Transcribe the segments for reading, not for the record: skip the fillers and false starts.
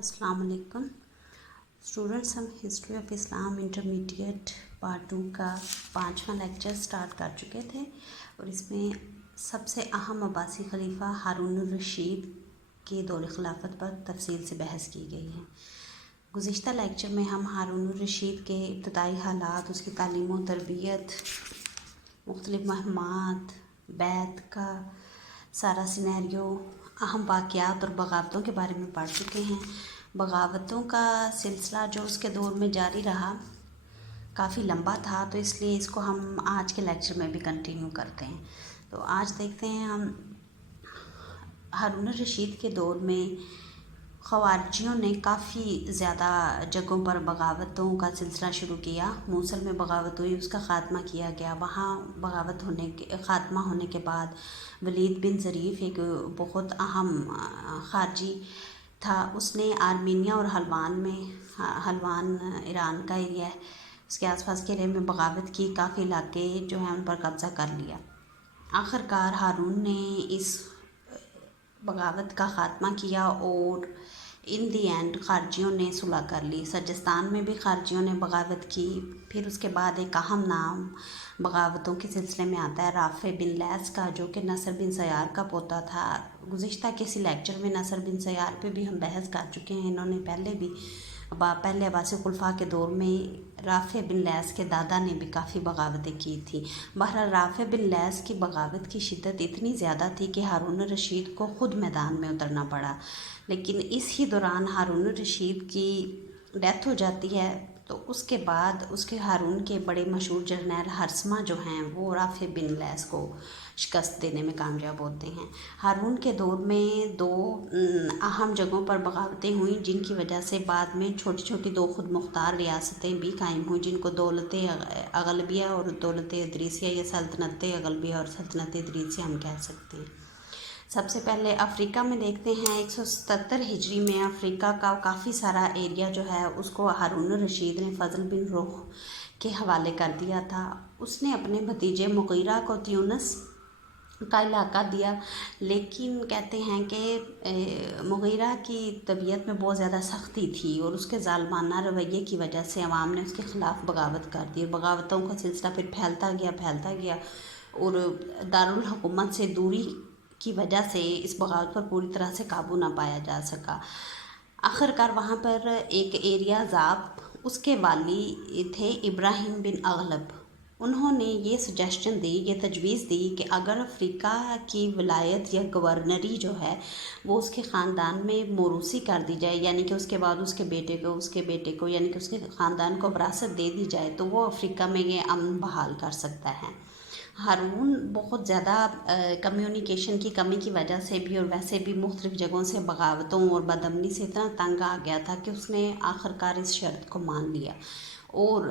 अस्सलाम वालेकुम स्टूडेंट्स। हम history of Islam intermediate part 2 का 5वां लेक्चर स्टार्ट कर चुके थे और इसमें सबसे अहम अब्बासी खलीफा हारून रशीद के दौर खिलाफत पर तफसील से बहस की गई है। गुज़िश्ता लेक्चर में हम हारून रशीद के इब्तदाई हालात, उसकी तालीम व तरबियत, मुख्तलिफ़ महमात, बैत का सारा सिनेरियो, अहम वाक़यात और बगावतों के बारे में पढ़ चुके हैं। बगावतों का सिलसिला जो उसके दौर में जारी रहा काफ़ी लंबा था, तो इसलिए इसको हम आज के लेक्चर में भी कंटिन्यू करते हैं। तो आज देखते हैं हम हारून रशीद के दौर में ख़वारिजियों ने काफ़ी ज़्यादा जगहों पर बगावतों का सिलसिला शुरू किया। मूसल में बगावत हुई, उसका ख़ात्मा किया गया। वहाँ बगावत ख़ात्मा होने के बाद वलीद बिन ज़रीफ़ एक बहुत अहम ख़ारजी था, उसने आर्मीनिया और हलवान ईरान का एरिया है, उसके आसपास के एरिया में बगावत की, काफ़ी इलाके जो हैं उन पर कब्ज़ा कर लिया। आखिरकार हारून ने इस बगावत का ख़ात्मा किया और इन दी एंड ख़ारजियों ने सुलह कर ली। सजिस्तान में भी ख़ारजियों ने बगावत की। फिर उसके बाद एक अहम नाम बगावतों के सिलसिले में आता है राफ़े बिन लैस का, जो कि नसर बिन सयार का पोता था। गुज़िश्ता किसी लेक्चर में नसर बिन सयार पे भी हम बहस कर चुके हैं। इन्होंने पहले अब्बासी खुलफा के दौर में राफ़े बिन लैस के दादा ने भी काफ़ी बगावतें की थी। बहरहाल राफ़े बिन लैस की बगावत की शिद्दत इतनी ज़्यादा थी कि हारून रशीद को ख़ुद मैदान में उतरना पड़ा। लेकिन इस ही दौरान हारून रशीद की डेथ हो जाती है, तो उसके बाद उसके हारून के बड़े मशहूर जर्नैल हर्समा जो हैं वो राफ़े बिन लैस को शिकस्त देने में कामयाब होते हैं। हारून के दौर में दो अहम जगहों पर बगावतें हुई, जिनकी वजह से बाद में छोटी छोटी दो खुद मुख्तार रियासतें भी कायम हुई, जिनको दौलत अगलबिया और दौलत इदरीसिया या सल्तनत अगलबिया और सल्तनत इदरीसिया हम कह सकते हैं। सबसे पहले अफ़्रीका में देखते हैं। 177 हिजरी में अफ़्रीका का काफ़ी सारा एरिया जो है उसको हारून रशीद ने फ़ज़ल बिन रुख के हवाले कर दिया था। उसने अपने भतीजे मुग़ीरा को त्यूनस का इलाका दिया, लेकिन कहते हैं कि मुग़ीरा की तबीयत में बहुत ज़्यादा सख्ती थी और उसके ज़ालमाना रवैये की वजह से अवाम ने उसके ख़िलाफ़ बगावत कर दी। बगावतों का सिलसिला फिर फैलता गया और दारुल हुकूमत से दूरी की वजह से इस बगावत पर पूरी तरह से काबू ना पाया जा सका। आखिरकार वहाँ पर एक एरिया ज़ाब, उसके वाली थे इब्राहिम बिन अगलब। उन्होंने ये सजेशन दी, ये तजवीज़ दी कि अगर अफ़्रीका की विलायत या गवर्नरी जो है वो उसके ख़ानदान में मोरूसी कर दी जाए, यानी कि उसके बाद उसके बेटे को यानी कि उसके ख़ानदान को विरासत दे दी जाए, तो वो अफ़्रीका में ये अमन बहाल कर सकता है। हारून बहुत ज़्यादा कम्युनिकेशन की कमी की वजह से भी और वैसे भी मुख्तलिफ़ जगहों से बगावतों और बदअमनी से इतना तंग आ गया था कि उसने आखिरकार इस शर्त को मान लिया और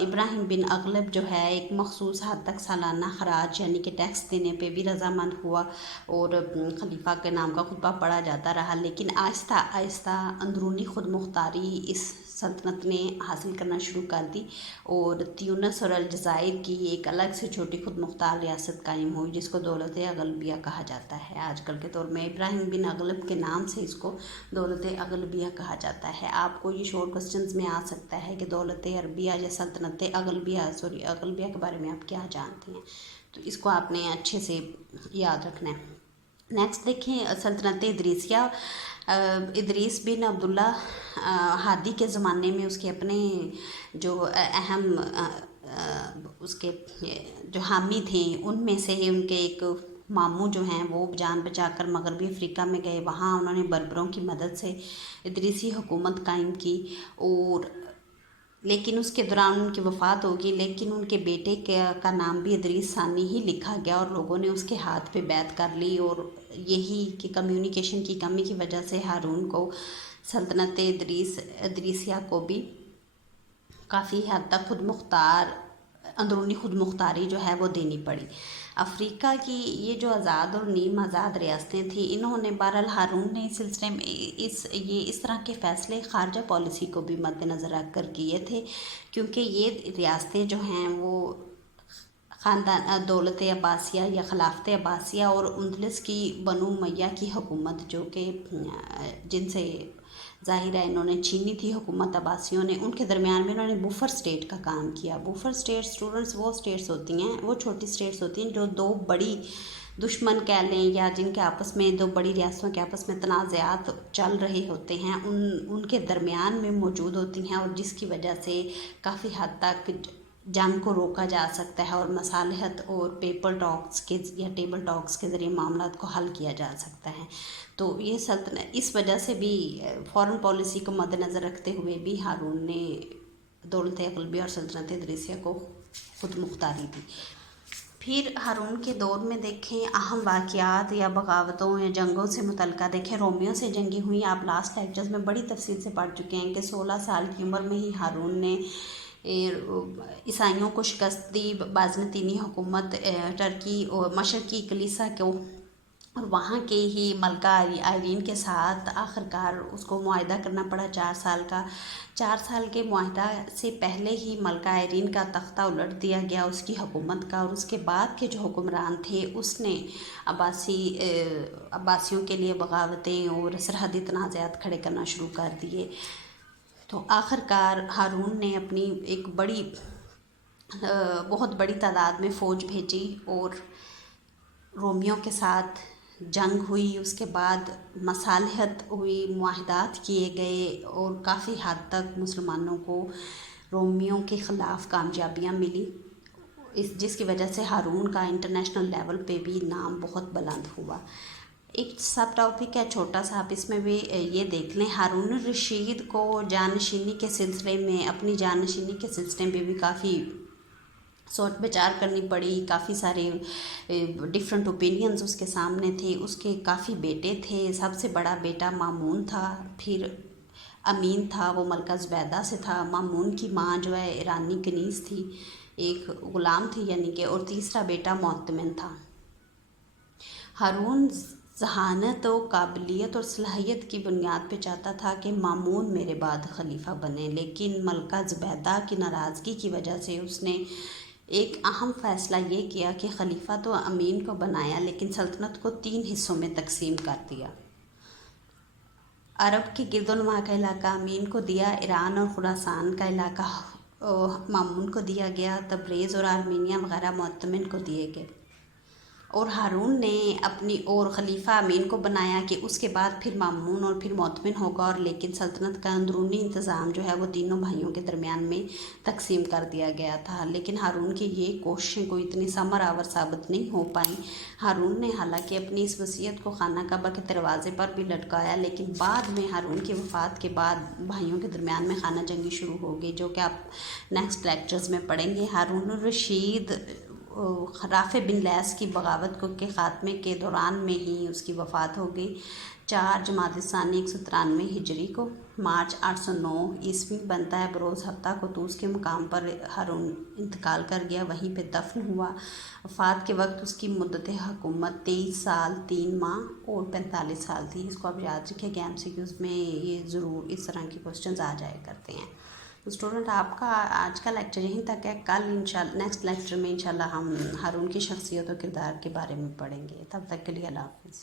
इब्राहिम बिन अगलब जो है एक मखसूस हद तक सालाना खराज यानी कि टैक्स देने पे भी रजामंद हुआ और खलीफा के नाम का खुतबा पढ़ा जाता रहा। लेकिन आहिस्ता आहिस्ता अंदरूनी खुद मुख्तारी इस सल्तनत ने हासिल करना शुरू कर दी और त्यूनस और अलजायर की एक अलग से छोटी खुद मुख्तार रियासत कायम हुई, जिसको दौलत अगलबिया कहा जाता है। आजकल के दौर में इब्राहिम बिन अगलब के नाम से इसको दौलत अगलबिया कहा जाता है। आपको ये शॉर्ट क्वेश्चंस में आ सकता है कि दौलत अरबिया या सल्तनत अगलबिया के बारे में आप क्या जानते हैं, तो इसको आपने अच्छे से याद रखना है। नेक्स्ट देखें सल्तनत इदरीसिया। इदरीस बिन अब्दुल्ला हादी के ज़माने में उसके अपने जो अहम उसके जो हामी थे उनमें से उनके एक मामू जो हैं वो जान बचाकर मगरबी अफ़्रीका में गए। वहाँ उन्होंने बर्बरों की मदद से इदरीसी हुकूमत कायम की और लेकिन उसके दौरान उनकी वफ़ात होगी, लेकिन उनके बेटे का नाम भी इदरीस सानी ही लिखा गया और लोगों ने उसके हाथ पे बैत कर ली और यही कि कम्युनिकेशन की कमी की वजह से हारून को सल्तनत इदरीसिया को भी काफ़ी हद तक अंदरूनी खुद मुख्तारी जो है वो देनी पड़ी। अफ़्रीका की ये जो आज़ाद और नीम आज़ाद रियासतें थी, इन्होंने बहरहाल हारून ने इस सिलसिले में इस तरह के फ़ैसले ख़ारजा पॉलिसी को भी मद्देनज़र रख कर किए थे, क्योंकि ये रियासतें जो हैं वो ख़ानदान दौलत अब्बासिया या खिलाफत अब्बासिया और उंदलस की बनु उमैया की हुकूमत जो कि जिनसे ज़ाहिर है इन्होंने छीनी थी हुकूमत अब्बासियों ने, उनके दरमियान में इन्होंने बुफर स्टेट का काम किया। बुफर स्टेट स्टूडेंट्स वो स्टेट्स होती हैं, वो छोटी स्टेट्स होती हैं जो दो बड़ी दुश्मन कह लें या जिनके आपस में, दो बड़ी रियासतों के आपस में तनाज़ात चल रहे होते हैं, उनके दरमियान में मौजूद होती हैं, और जिसकी वजह से काफ़ी हद तक जंग को रोका जा सकता है और मसालहत और पेपर टॉक्स के या टेबल टॉक्स के ज़रिए मामला को हल किया जा सकता है। तो ये सल्तनत इस वजह से भी फ़ॉरेन पॉलिसी को मद्देनज़र रखते हुए भी हारून ने दौलत अक़लबी और सल्तनत इदरीसिया को खुद मुख्तारी दी। फिर हारून के दौर में देखें अहम वाक़यात या बगावतों या जंगों से मुतल्लिक़ देखें, रोमियों से जंगें हुई। आप लास्ट लेक्चर्स में बड़ी तफसील से पढ़ चुके हैं कि 16 साल की उम्र में ही हारून ने ईसाइयों को शिकस्त दी, बाज़नतीनी हुकूमत टर्की और मशरक़ी कलीसिया को और वहाँ के ही मलका आयरीन के साथ आखिरकार उसको मुआहदा करना पड़ा 4 साल का। 4 साल के मुआहदा से पहले ही मलका आयरीन का तख्ता उलट दिया गया उसकी हुकूमत का, और उसके बाद के जो हुक्मरान थे उसने अब्बासियों के लिए बगावतें और सरहदी तनाज़ात खड़े करना शुरू कर दिए। तो आखिरकार हारून ने अपनी एक बहुत बड़ी तादाद में फ़ौज भेजी और रोमियों के साथ जंग हुई। उसके बाद मसालहत हुई, मुआहदात किए गए और काफ़ी हद तक मुसलमानों को रोमियों के ख़िलाफ़ कामयाबियाँ मिली, जिसकी वजह से हारून का इंटरनेशनल लेवल पे भी नाम बहुत बुलंद हुआ। एक सब टॉपिक है छोटा सा, आप इसमें भी ये देख लें, हारून रशीद को जानशीनी के सिलसिले में, अपनी जानशीनी के सिलसिले में भी काफ़ी सोच विचार करनी पड़ी। काफ़ी सारे डिफरेंट ओपिनियंस उसके सामने थे। उसके काफ़ी बेटे थे, सबसे बड़ा बेटा मामून था, फिर अमीन था, वो मलका ज़ुबैदा से था। मामून की माँ जो है ईरानी कनीज़ थी, एक ग़ुलाम थी यानी कि, और तीसरा बेटा मोअत्तमिन था। हारून ज़हानत और काबिलियत और सलाहियत की बुनियाद पे चाहता था कि मामून मेरे बाद ख़लीफ़ा बने, लेकिन मलका ज़ुबैदा की नाराज़गी की वजह से उसने एक अहम फ़ैसला ये किया कि ख़लीफ़ा तो अमीन को बनाया, लेकिन सल्तनत को 3 हिस्सों में तकसीम कर दिया। अरब के गिरदोनुमा का इलाका अमीन को दिया, ईरान और खुरासान का इलाका मामून को दिया गया, तब्रेज़ और आर्मीनिया वगैरह मोअत्तमिन को दिए गए। और हारून ने अपनी और ख़लीफ़ा अमीन को बनाया कि उसके बाद फिर मामून और फिर मोअत्तमिन होगा, और लेकिन सल्तनत का अंदरूनी इंतज़ाम जो है वो तीनों भाइयों के दरमियान में तकसीम कर दिया गया था। लेकिन हारून की ये कोशिशें कोई इतनी समर आवर साबित नहीं हो पाई। हारून ने हालांकि अपनी इस वसीयत को खाना काबा के दरवाज़े पर भी लटकाया, लेकिन बाद में हारून की वफ़ात के बाद भाइयों के दरमियान में खाना जंगी शुरू हो गई, जो कि आप नेक्स्ट लेक्चर्स में पढ़ेंगे। हारून रशीद राफ़े बिन लैस की बगावत के ख़ात्मे के दौरान में ही उसकी वफ़ात हो गई। 4 जमाद सानी 193 हिजरी को, मार्च 809 ईस्वी बनता है बरोज़ हफ्ता को, तो उसके मुकाम पर हारून इंतकाल कर गया, वहीं पे दफन हुआ। वफ़ात के वक्त उसकी मुद्दत हुकूमत 23 साल 3 माह और 45 साल थी। इसको आप याद रखिएगा, MCQs में ये ज़रूर इस तरह के क्वेश्चन आ जाया करते हैं। तो स्टूडेंट, आपका आज का लेक्चर यहीं तक है। कल इंशाल्लाह नेक्स्ट लेक्चर में इंशाल्लाह हम हारून की शख्सियत और किरदार के बारे में पढ़ेंगे। तब तक के लिए अल्लाह हाफ़िज़।